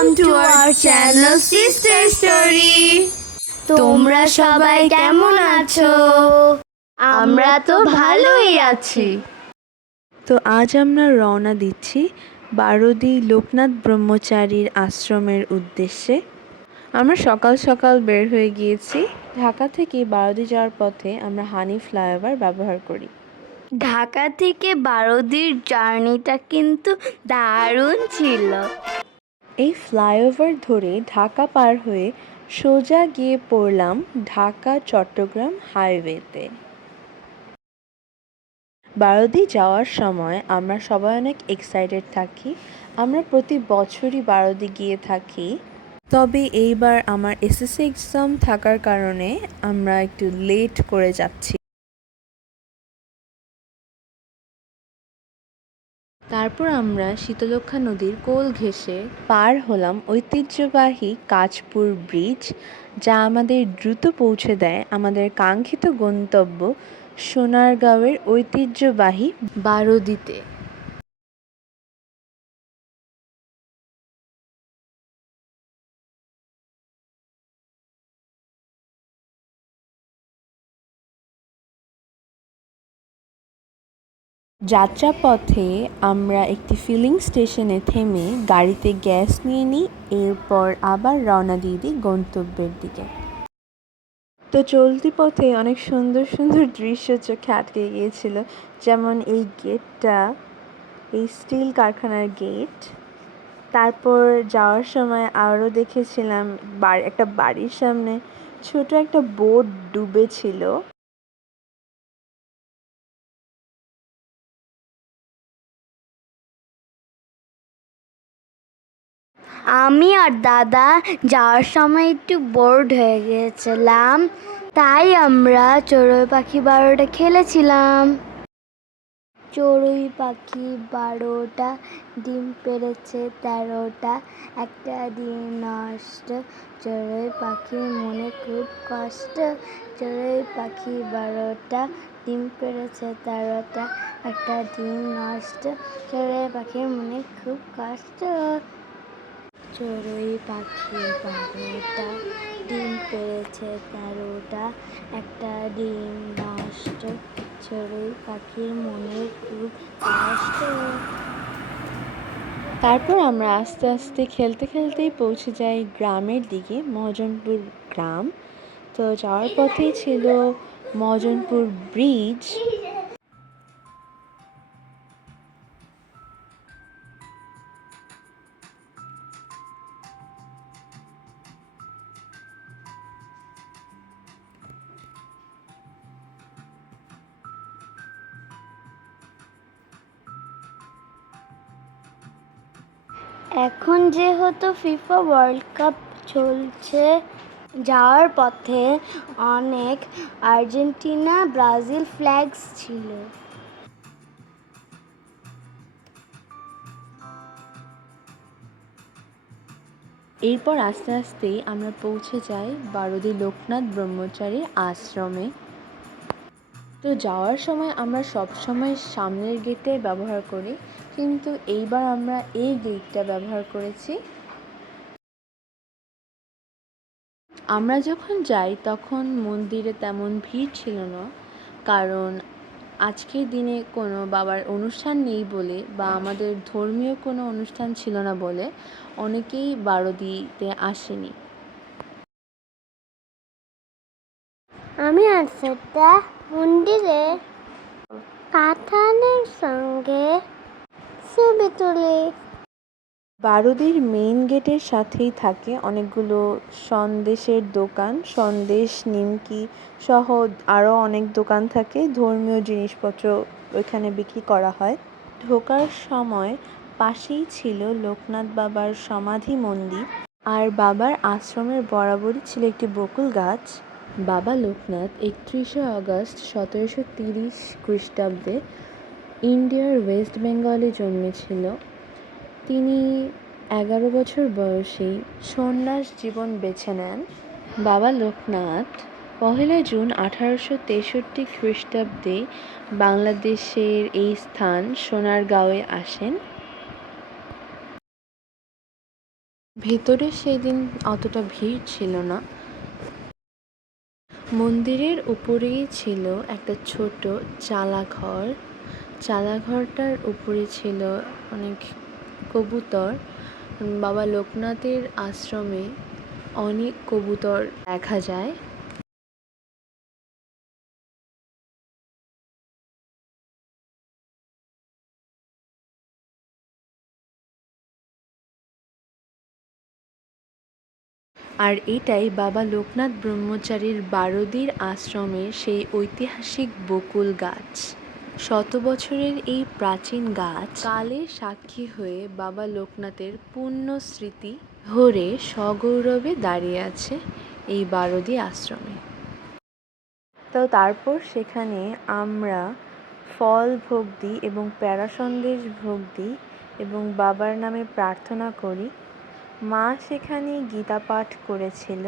Welcome to our channel Sister Story. তোমরা সবাই কেমন আছো? আমরা তো ভালোই আছি। তো আজ আমরা রওনা দিচ্ছি বারোদি লোকনাথ ব্রহ্মচারীর আশ্রমের উদ্দেশ্যে। আমরা সকাল সকাল বের হয়ে গিয়েছি। ঢাকা থেকে বারোদি যাওয়ার পথে আমরা হানি ফ্লাইওভার ব্যবহার করি। ঢাকা থেকে বারোদির জার্নিটা কিন্তু দারুণ ছিল। এই ফ্লাইওভার ধরে ঢাকা পার হয়ে সোজা গিয়ে পড়লাম ঢাকা চট্টগ্রাম হাইওয়েতে। বারোদি যাওয়ার সময় আমরা সবাই অনেক এক্সাইটেড থাকি। আমরা প্রতি বছরই বারোদি গিয়ে থাকি, তবে এইবার আমার এসএসসি এক্সাম থাকার কারণে আমরা একটু লেট করে যাচ্ছি। তারপর আমরা শীতলক্ষ্যা নদীর কোল ঘেঁষে পার হলাম ঐতিহ্যবাহী কাঁচপুর ব্রিজ, যা আমাদের দ্রুত পৌঁছে দেয় আমাদের কাঙ্ক্ষিত গন্তব্য সোনারগাঁওয়ের ঐতিহ্যবাহী বারোদিতে। যাত্রাপথে আমরা একটি ফিলিং স্টেশনে থেমে গাড়িতে গ্যাস নিয়ে নিই, এরপর আবার রওনা দিয়ে দিই গন্তব্যের দিকে। তো চলতি পথে অনেক সুন্দর সুন্দর দৃশ্য চোখে আটকে গিয়েছিল, যেমন এই গেটটা, এই স্টিল কারখানার গেট। তারপর যাওয়ার সময় আরও দেখেছিলাম একটা বাড়ির সামনে ছোট একটা বোট ডুবেছিল। আমি আর দাদা যাওয়ার সময় একটু বোর্ড হয়ে গিয়েছিলাম, তাই আমরা চড়ুই পাখি 12টা খেলেছিলাম। চড়ুই পাখি 12টা, ডিম পেড়েছে 13টা, একটা ডিম নষ্ট, চড়ুই পাখির মনে খুব কষ্ট। চড়ুই পাখি 12টা, ডিম পেড়েছে 13টা, একটা ডিম নষ্ট, চড়ুই পাখির মনে খুব কষ্ট। চড়ুই পাখি 12টা, ডিম পেড়েছে 13টা, একটা ডিম নষ্ট, চড়ুই পাখির মনে খুব কষ্ট। তারপর আমরা আস্তে আস্তে খেলতে খেলতেই পৌঁছে যাই গ্রামের দিকে, মহাজনপুর গ্রাম। তো যাওয়ার পথেই ছিল মহাজনপুর ব্রিজ। এখন যেহেতু ফিফা ওয়ার্ল্ড কাপ চলছে, যাওয়ার পথে অনেক আর্জেন্টিনা ব্রাজিল ফ্ল্যাগস ছিল। এরপর আস্তে আস্তেই আমরা পৌঁছে যাই বারোদি লোকনাথ ব্রহ্মচারীর আশ্রমে। তো যাওয়ার সময় আমরা সবসময় সামনের গেটে ব্যবহার করি, কিন্তু এইবার আমরা এই গেটটা ব্যবহার করেছি। আমরা যখন যাই তখন মন্দিরে তেমন ভিড় ছিল না, কারণ আজকের দিনে কোনো বাবার অনুষ্ঠান নেই বলে, বা আমাদের ধর্মীয় কোনো অনুষ্ঠান ছিল না বলে অনেকেই বারোদিতে আসেনি। আমি আজটা মন্দিরে পাঠানের সঙ্গে ছবি তুলি। বারোদির মেইন গেটের সাথেই থাকে অনেকগুলো সন্দেশের দোকান, সন্দেশ, নিমকি সহ আরও অনেক দোকান থাকে। ধর্মীয় জিনিসপত্র ওইখানে বিক্রি করা হয়। ঢোকার সময় পাশেই ছিল লোকনাথ বাবার সমাধি মন্দির, আর বাবার আশ্রমের বরাবরই ছিল একটি বকুল গাছ। বাবা লোকনাথ 31শে আগস্ট 1730 খ্রিস্টাব্দে ইন্ডিয়ার ওয়েস্ট বেঙ্গলে জন্মেছিল। তিনি 11 বছর বয়সেই সন্ন্যাস জীবন বেছে নেন। বাবা লোকনাথ 1 জুন 1863 খ্রিস্টাব্দে বাংলাদেশের এই স্থান সোনারগাঁওয়ে আসেন। ভেতরে সেদিন অতটা ভিড় ছিল না। মন্দিরের উপরেই ছিল একটা ছোট চালাঘর। চালাঘরটার উপরে ছিল অনেক কবুতর। বাবা লোকনাথের আশ্রমে অনেক কবুতর দেখা যায়। আর এটাই বাবা লোকনাথ ব্রহ্মচারীর বারদির আশ্রমের সেই ঐতিহাসিক বকুল গাছ। শত বছরের এই প্রাচীন গাছ কালের সাক্ষী হয়ে বাবা লোকনাথের পুণ্য স্মৃতি ধরে সগৌরবে দাঁড়িয়ে আছে এই বারদি আশ্রমে। তো তারপর সেখানে আমরা ফল ভোগ দিই এবং প্যারা সন্দেশ ভোগ দিই এবং বাবার নামে প্রার্থনা করি। মা সেখানে গীতা পাঠ করেছিল।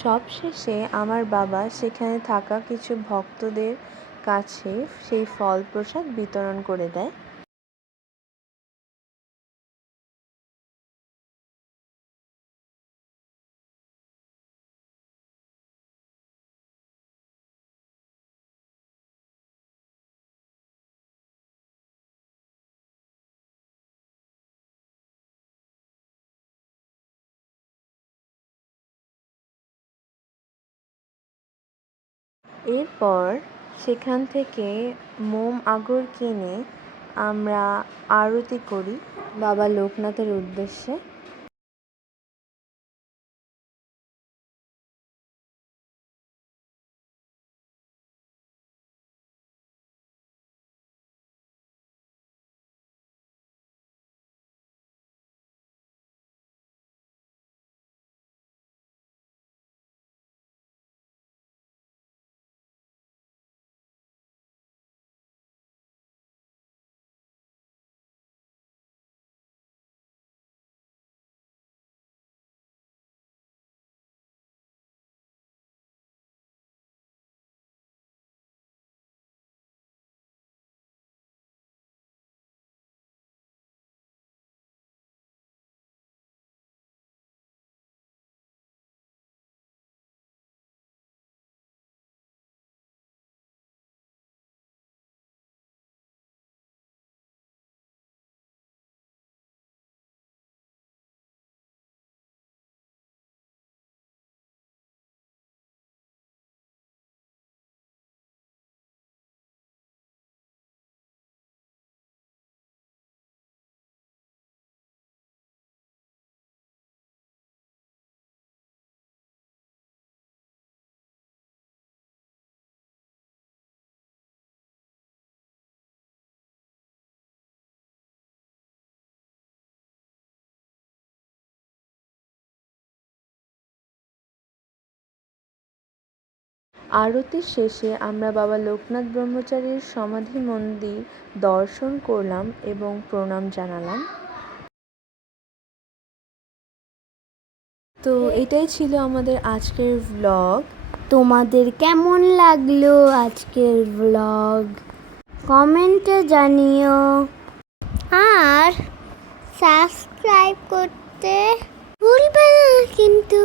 সবশেষে আমার বাবা সেখানে থাকা কিছু ভক্তদের কাছে সেই ফল প্রসাদ বিতরণ করে দেয়। এরপর সেখান থেকে মোম আগর কিনে আমরা আরতি করি বাবা লোকনাথের উদ্দেশ্যে। আরতির শেষে আমরা বাবা লোকনাথ ব্রহ্মচারীর সমাধি মন্দির দর্শন করলাম এবং প্রণাম জানালাম। তো এটাই ছিল আমাদের আজকের ভ্লগ। তোমাদের কেমন লাগলো আজকের ব্লগ কমেন্টে জানিও। আর সাবস্ক্রাইব করতে ভুলবে না কিন্তু।